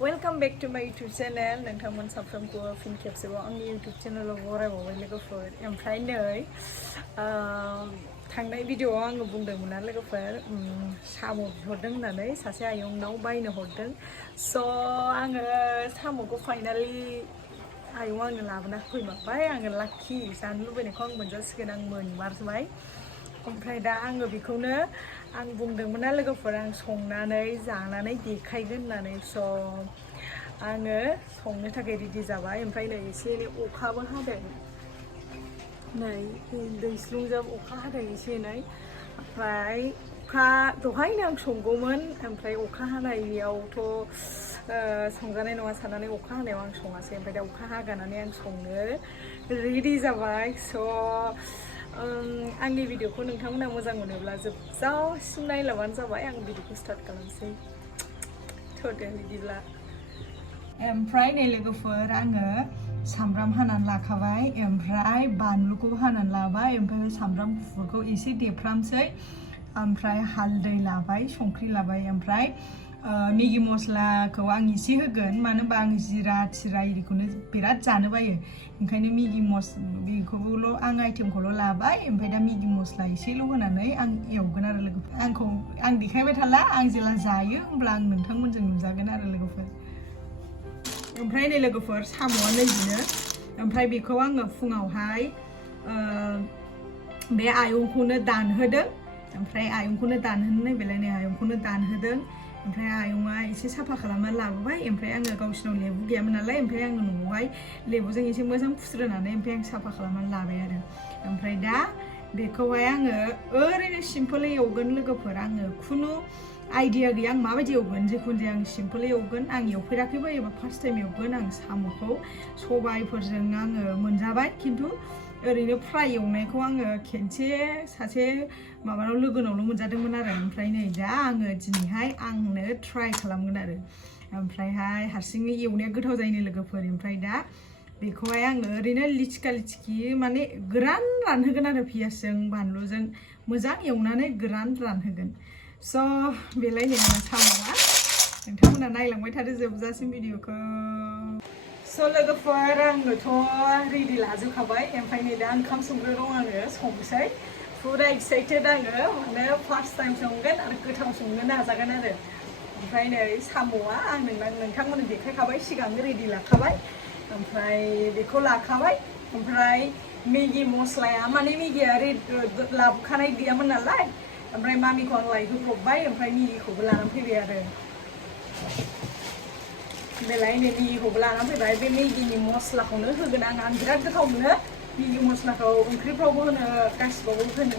Welcome back to my YouTube channel. नोंथांमोन साफ्रोमखौ फिन खेबसेबाव आंनि YouTube channel आव बरायबावबाय लोगोफोर। ओमफ्राय नै थांनाय भिडिअआव आङो बुंदोंमोन ना लोगोफोर साम' बिहरदों होननानै सासे आयंनाव बायनो हरदों। स' आङो साम'खौ फाइनालि आयं आंनो लाबोना फैमारबाय। आङो लाखि जानो लुबैनायखौ आं मोनजासिगोन, आं मोनमारबाय। ओमफ्राय दा आङो बेखौनो आं बुंदोंमोन ना लोगोफोर आं संनानै जानानै देखायगोन होननानै। स' आङो संनो थाखाय रेडि जाबाय। ओमफ्राय नै एसे एनै अखाबो हादों, नै दैस्लुंजों अखा हादों एसे एनै। ओमफ्राय अखा दहायनो आं संगौमोन, ओमफ्राय अखा हानायावथ' संजानाय नङा साननानै अखा हानायाव आं सङासै। ओमफ्राय दा अखा हागानानै आं संनो रेडि जाबाय। स' आंनि भिडिअखौ नोंथांमोना मोजां मोनोब्ला जोबजासिम नायलांबानो जाबाय। आं भिडिअखौ स्टार्ट खालामसै थ'दो बिदिब्ला। ओमफ्राय नै लोगोफोर आङो सामब्राम हानानै लाखाबाय, ओमफ्राय बानलुखौ हानानै लाबाय, ओमफ्राय सामब्राम गुफुरखौ एसे देफ्रामसै, ओमफ्राय हालदै लाबाय, संख्रि लाबाय, ओमफ्राय मेगि मस्लाखौ आं एसे होगोन, मानो होनबा आं जिरा थिरा इरिखौनो बिराद जानो बायो। ओंखायनो मेगि बेखौल' आं आइटेमखौल' लाबाय। ओमफ्राय दा मेगि मस्ला एसेल' होनानै आं एवगोन आरो लोगोफोर। आं देखायबाय थाला, आं जेला जायो होमब्ला आं नोंथांमोनजों नुजागोन आरो लोगोफोर। ओमफ्राय नै लोगोफोर साम'आ नैबिनो। ओमफ्राय बेखौ आङो फुङावहाय बे आयंखौनो दानहोदों। ओमफ्राय आयंखौनो दानहोनो नायबायलाय, नै आयंखौनो दानहोदों। ओमफ्राय आयंआ एसे साफा खालामना लाबोबाय। ओमफ्राय आङो गावसिनाव लेबु गैयामोन नालाय, ओमफ्राय आङो न'आवहाय लेबुजों एसे मोजां फुस्रोनानै ओमफ्राय आं साफा खालामनानै लाबाय आरो। ओमफ्राय दा बेखौहाय आङो ओरैनो सिम्पोलै एवगोन लोगोफोर। आङो खुनु आइडिया गैया आं माबायदि एवगोन, जिखुनु जाया आं सिम्पोलै एवगोन। आं एवफेराखैबो, एबा फार्स्ट टाइम एवगोन आं साम'खौ। सबायफोरजों आङो मोनजाबाय, खिन्थु ओरैनो फ्राय एवनायखौ आङो खेनसे सासे माबानाव लोगोनावल' मोनजादोंमोन आरो। ओमफ्राय नै दा आङो दिनैहाय आंनो ट्राइ खालामगोन आरो। ओमफ्रायहाय हारसिङै एवनाया गोथाव जायोनो लोगोफोर। ओमफ्राय दा बेखौहाय आङो ओरैनो लिथिखा लिथिखि माने गोरान रानहोगोन आरो, पियासजों बानलुजों मोजां एवनानै गोरान रानहोगोन। स' बेलाय नै आंना साम'आ। नोंथांमोना नायलांबाय थादो जोबजासिम भिडिअखौ। स' लोगोफोर आङोथ' रेडि लाजोबखाबाय। ओमफ्राय नै दा ओंखाम संग्रो दं, आङो संसै। फुरा एक्साइटेड आङो, माने फार्स्ट टाइम संगोन आरो गोथाव संनो नाजागोन आरो। ओमफ्राय नै साम'आ आं नोंथांमोननो देखायखाबाय, सिगां रेडि लाखाबाय। ओमफ्राय बेखौ लाखाबाय। ओमफ्राय मेगि मस्लाया माने मेगिया लाबोखानाय गैयामोन नालाय, ओमफ्राय मामिखौ आं लायहोब्रबबाय। ओमफ्राय मेगिखौबो लानानै फैबाय आरो। बेलाय नै मेगिखौबो लानानै फैबाय। बे मेगिनि मस्लाखौनो होगोन आं बिराद गोथाव मोनो मेगि मस्लाखौ, ओंख्रिफ्रावबो होनो, गासिबावबो होनो।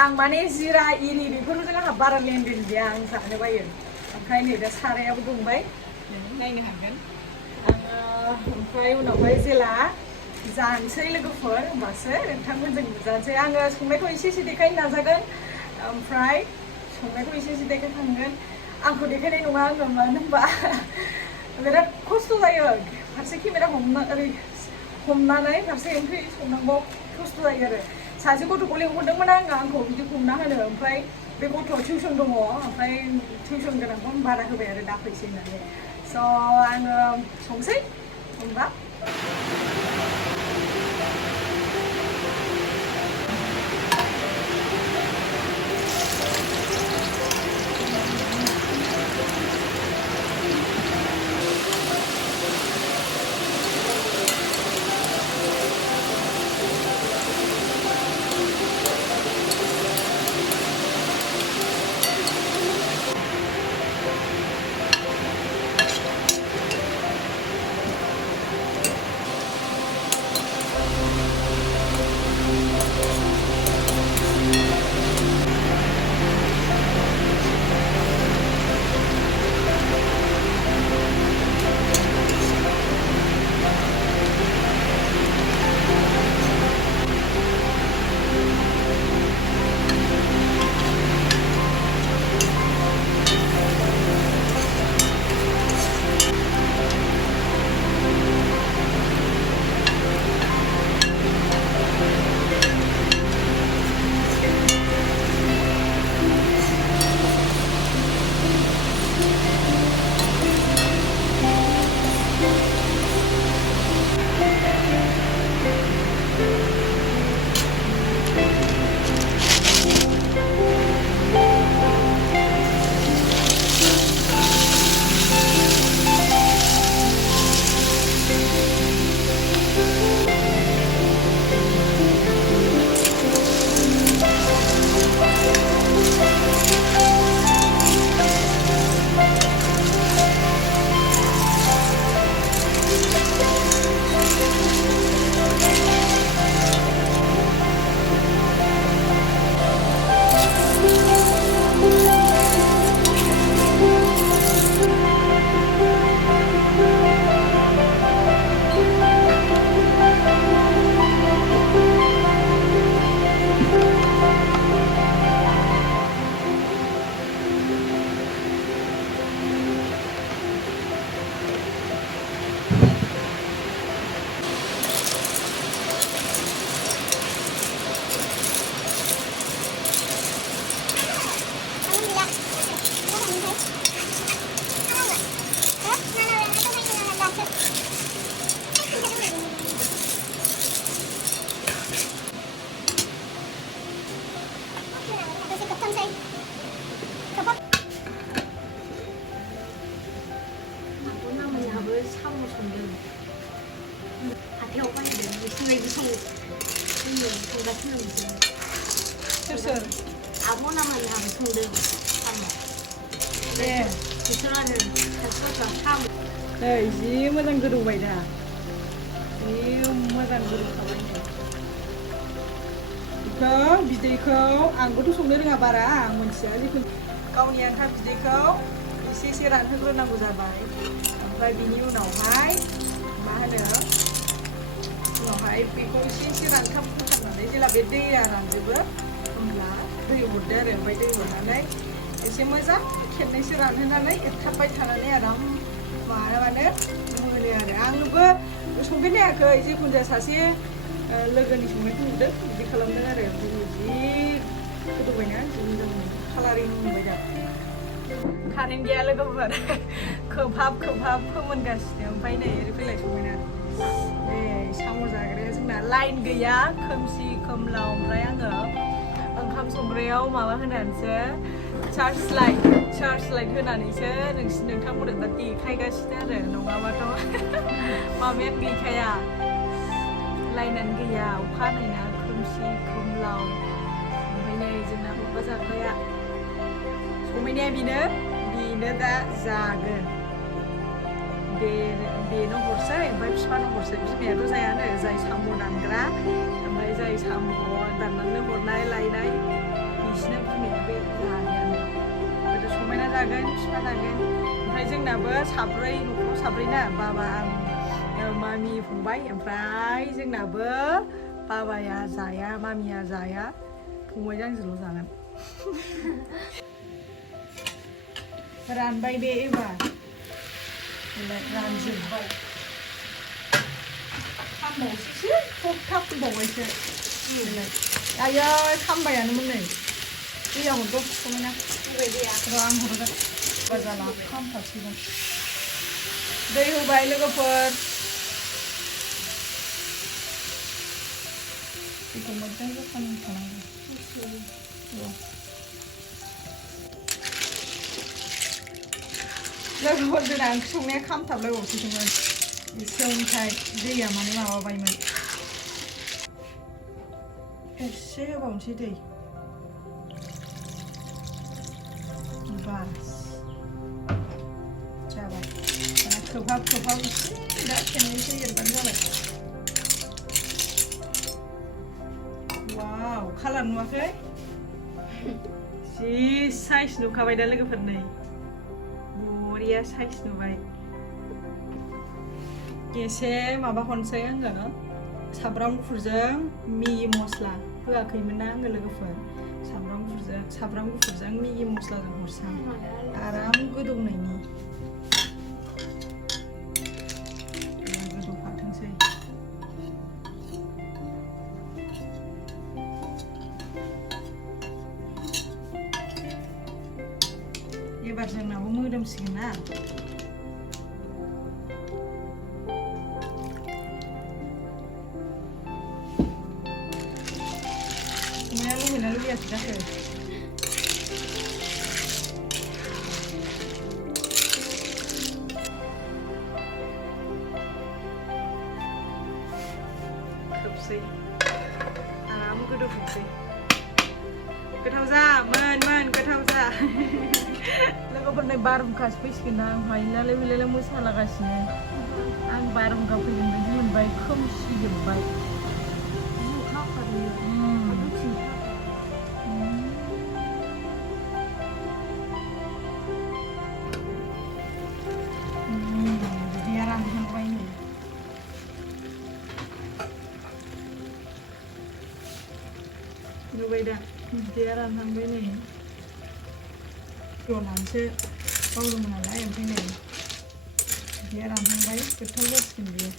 आं माने जिरा इरि बेफोरजों आंहा बारा लेनदेन गैया, आं जानो बायो। ओमफ्राय नै दा सारायाबो दुंबाय, नायनो हागोन आङो। ओमफ्राय उनावहाय जेला जानोसै लोगोफोर, होमबासो नोंथांमोनजों नुजानोसै। आङो संनायखौ एसे एसे देखायनो नाजागोन, ओमफ्राय संनायखौ एसे एसे देखायखांगोन। आंखौ देखायनाय नङा आङो, मानो होनबा बिराद खस्थ' जायो। फारसे केमेरा हमनानै फारसे ओंख्रि संनांगौ खस्थ' जायो आरो। सासे गथ'खौ लेंहरदोंमोन आंखौ बिदि हमना होनो। ओमफ्राय बे गथ'आ टिउसन दङ, ओमफ्राय टिउसन गोनांखौ बादा होबाय आरो, दा फैसै होननानै। स' आङो संसै होमबा। संदों हाथायाव बायदों बिसोरबायदि संगासिनो बिसोरो सोर आब' नामानियाबो संदों साम' दे बिसोर आरो सासेफ्रा साम' नै जि मोजां गोदौबाय दा जि मोजां गोदौखाबाय नै बिदैखौ आंबोथ' संनो रोङा बारा आं मिथिया जिखुनु गावनि आन्था बिदैखौ एसे रानहोग्रोनांगौ जाबाय ओमफ्राय बिनि उनावहाय मा होनो उनावहाय बेखौ एसे रानथाब होथारनानै जेला बे दैया रानजोबो होमब्ला दै हरदो आरो ओमफ्राय दै हरनानै एसे मोजां खेबनैसो रानहोनानै एरथाबबाय थानानै आराम माबाबानो मोनो आरो आंबो संफेरनायाखै जिखुनु जाया सासे लोगोनि संनायखौ नुदों बिदि खालामदों आरो जि गोदौबायना जि मोजां कालारिं नुबाय दा कारेन्ट गैया लोगोफोर खोबहाब फोमोनगासिनो ओमफ्राय नै ओरै फैलाय संबायना ए साम' जाग्राया जोंना लाइन गैया खोमसि खोमलाव ओमफ्राय आङो ओंखाम संग्रायाव माबा होनानैसो चार्ज लाइट होनानैसो नोंथांमोननो दा देखायगासिनो आरो नङाबाथ' माबायानो गैखाया लाइनानो गैया अखा हानायना खोमसि खोमलाव ओमफ्राय नै जोंना माबा जाग्राया संनाया बेनो दा जागोन बेनो हरसै ओमफ्राय बिफानो हरसै बिमायाथ' जायानो जाय साम' दानग्रा ओमफ्राय जाय साम' दाननानै हरनाय लायनाय बिसिनो बिमाया बे जानायानो गोदो समायना जागोन बिफा जागोन ओमफ्राय जोंनाबो न'खराव साब्रै ना बाबा आं मामि फंबाय ओमफ्राय जोंनाबो बाबाया जाया मामिया जाया फंबाय आंजोंल' जागोन रानबाय बे एबार रानजोब्बाय खामबावसैसो थब फैबावबायसो आयै खामबायानोमोन नै दैया हरदो समायना र' आं हरगोन जाला खामथाबसिगोन दै होबाय लोगोफोर दैखौ मोजां जखानि होखानांगौ लोगोफोर जोंना ओंख्रि संनाया खामथाबलायबावसैसोमोन एसेयावनोथाय दैया माने माबाबायमोन एसे होबावनोसै दै बास जाबाय दाना खोबहाब एसे दा खेबनैसो एरबानो जाबाय वाव कालार नुवाखै जि साइज नुखाबाय दा लोगोफोर नै बरिया साइज नुबाय एसे माबा हरनोसै आङो सामब्राम गुफुरजों मिगि मस्ला होआखैमोन ना आङो लोगोफोर सामब्राम गुफुरजों मिगि मस्लाजों हरसां आराम गोदौनायनि गोदौफाथोंसै एबार जोंनाबो मोदोमसिगोन ना लुबैना लुबैयासै जाखो खोबसै आराम गोदौफिनसै गोथाव जा मोन गोथाव जा लोगोफोरनि बारहुंखासो फैसिगोन ना हायलाय मोसालागासिनो आं बारहुंखा फैगोन बायदि मोनबाय खोमसिजोब्बाय बिदैया रानहांबाय नै नुबाय दा बिदैया रानहांबाय नै रनानैसो बावदोंमोन नालाय ओमफ्राय नै बिदैया रानहांबाय गोथाव जासिगोन बियो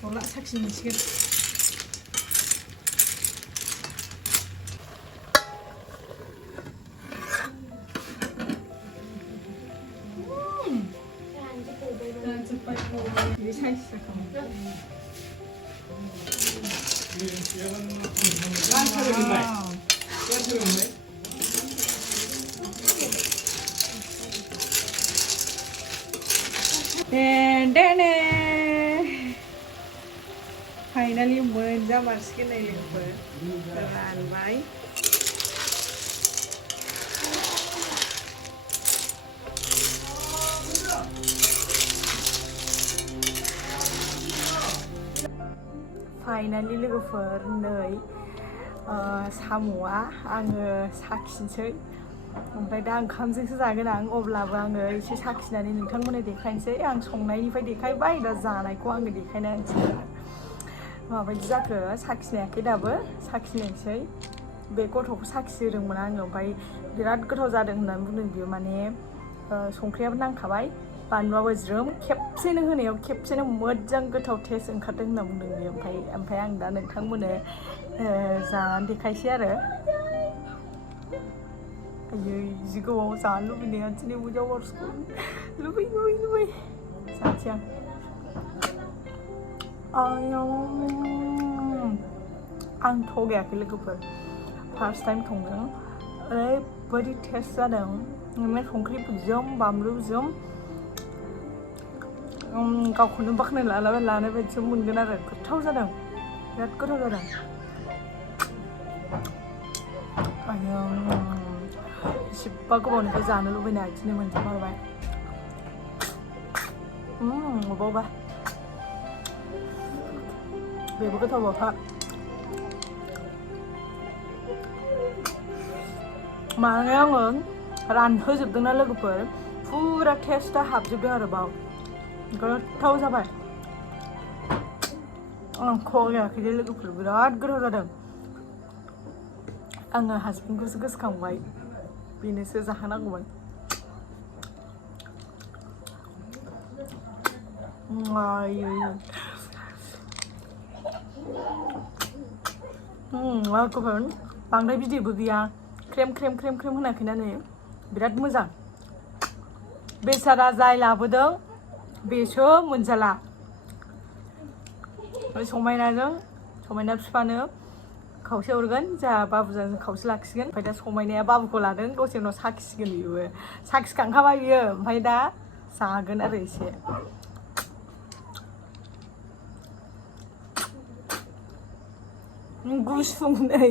हरला साखि मोनसिगोन बे साइज जाखांबाय फाइनालि मोनजामारसिगोन नै लोगोफोर रानबाय फाइनालि लोगोफोर नै साम'आ आङो साखिनोसै ओमफ्राय दा ओंखामजोंसो जागोन आं अब्लाबो आङो एसे साखिनानै नोंथांमोननो देखायनोसै आं संनायनिफ्राय देखायबाय दा जानायखौ आङो देखायना होनोसै माबायदि जाखो साखिनायाखै दाबो साखिनायसै बे गथ'खौ साखिहोदोंमोन आङो ओमफ्राय बिराद गोथाव जादों होननानै बुंदों बियो माने संख्रियाबो नांखाबाय बानलुआबो ज्रोम खेबसेनो होनायाव खेबसेनो मोजां गोथाव टेस्ट ओंखारदों होनना बुंदों बियो ओमफ्राय आं दा नोंथांमोननो जानानै देखायसै आरो आयै जि गोबाव जानो लुबैनाया दिनै मुजावारसखौ लुबै जानोसै आं थगायाखै लोगोफोर फार्स्ट टाइम संदों ओरैबायदि टेस्ट जादों माने संख्रिबो जोम बानलु जोम गावखौनो बाख्नाय लानाय बायदिसो मोनगोन आरो गोथाव जादों बिराद गोथाव जादों आयो बेसेबा गोबावनिफ्राय जानो लुबैनाय दिनै मोनजामारबाय अबावबा बेबो गोथावबाखा माने आङो रानहोजोबदोंना लोगोफोर फुरा टेस्टआ हाबजोबदों आरो बाव गोथाव जाबाय आं थगायाखैलै लोगोफोर बिराद गोथाव जादों आङो हासबेन्डखौसो गोसोखांबाय बेनोसो जाहोनांगौमोन लोगोफोर बांद्राय बिदैबो गैया क्रेम होनाखैना नै बिराद मोजां बेसारा जाय लाबोदों बेसो मोनजाला समायना बिफानो खावसे हरगोन जोंहा बाबुजों खावसे लाखिगोन ओमफ्राय दा समायनाया बाबुखौ लादों दसे उनाव साखिसिगोन बियो साखिखांखाबाय बियो ओमफ्राय दा जागोन आरो एसे गुसुं नै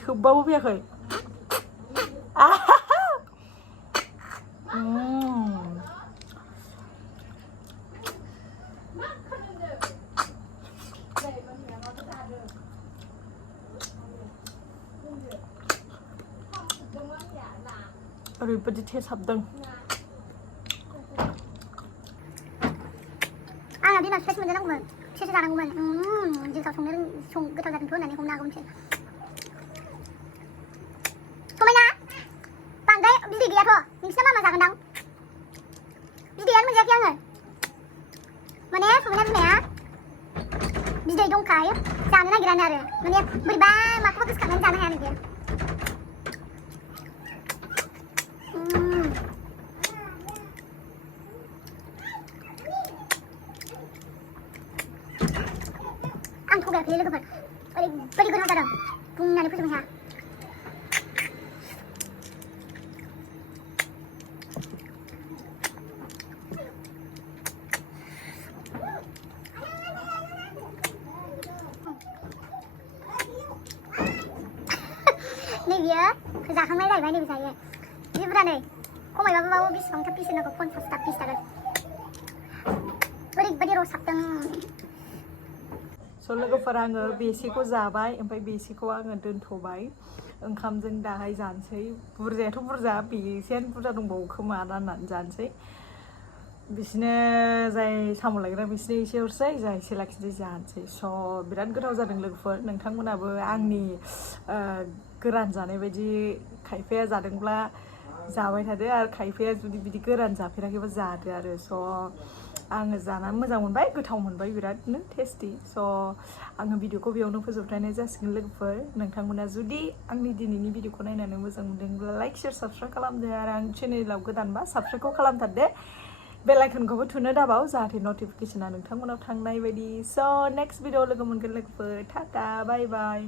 सोबबाबो फैयाखै ओरैबायदि टेस्ट हाबदों आंना बिमा बिफासो मोनजानांगौमोन बिसोरसो जानांगौमोन जिउसाव गोथाव जादोंथ' होननानै हमनो हागौ बिसोर समायना बांद्राय बिदै गैयाथ' नोंसिना मामा जागोनदां बिदैयानो मोनजायाखै आङो माने समायना बिमाया बिदै दंखायो जानो नागिरानो आरो माने बोरैबा माखौबा गोसोखांनानै जानो हायानो बियो आं थगायाखै लोगोफोर ओरैबायदि गोथाव जादों बुंनानै फोजोबनो हाया नै बियो जाखांनाय जाहैबाय नैबे जायो जि बुरजा नै खमायबाबो बेसेबांथा पिस होनांगौ 50टा पिस जागोन ओरैबायदि रस हाबदों स' लोगोफोर आङो बेसेखौ जाबाय ओमफ्राय बेसेखौ आङो दोनथ'बाय ओंखामजों दाहाय जानोसै बुरजायाथ' बुरजा बेसेयानो बुरजा दंबावो खोमा राननानै जानोसै बिसोरनो जाय साम' लायग्रा बिसोरनो एसे हरसै जाय एसे लाखिनोसै जानोसै स' बिराद गोथाव जादों लोगोफोर नोंथांमोनाबो आंनि गोरान जानाय बायदि खायफाया जादोंब्ला जाबाय थादो आरो खायफाया जुदि बिदि गोरान जाफेराखैबा जादो आरो स' आङो जानानै मोजां मोनबाय गोथाव मोनबाय बिरादनो टेस्टि स' आङो भिडिअखौ बेयावनो फोजोबनाय जासिगोन लोगोफोर नोंथांमोना जुदि आंनि दिनैनि भिडिअखौ नायनानै मोजां मोनदोंब्ला लाइक शेयार साबस्क्राइब खालामदो आरो आं चेनेलाव गोदानबा साबस्क्राइबखौ खालामथारदो बेल आइकनखौबो थुनो दाबाव जाहाथे नटिफिकेसना नोंथांमोनाव थांनाय बायदि स' नेक्स्ट भिडिअ लोगो मोनगोन लोगोफोर टाटा बाय बाय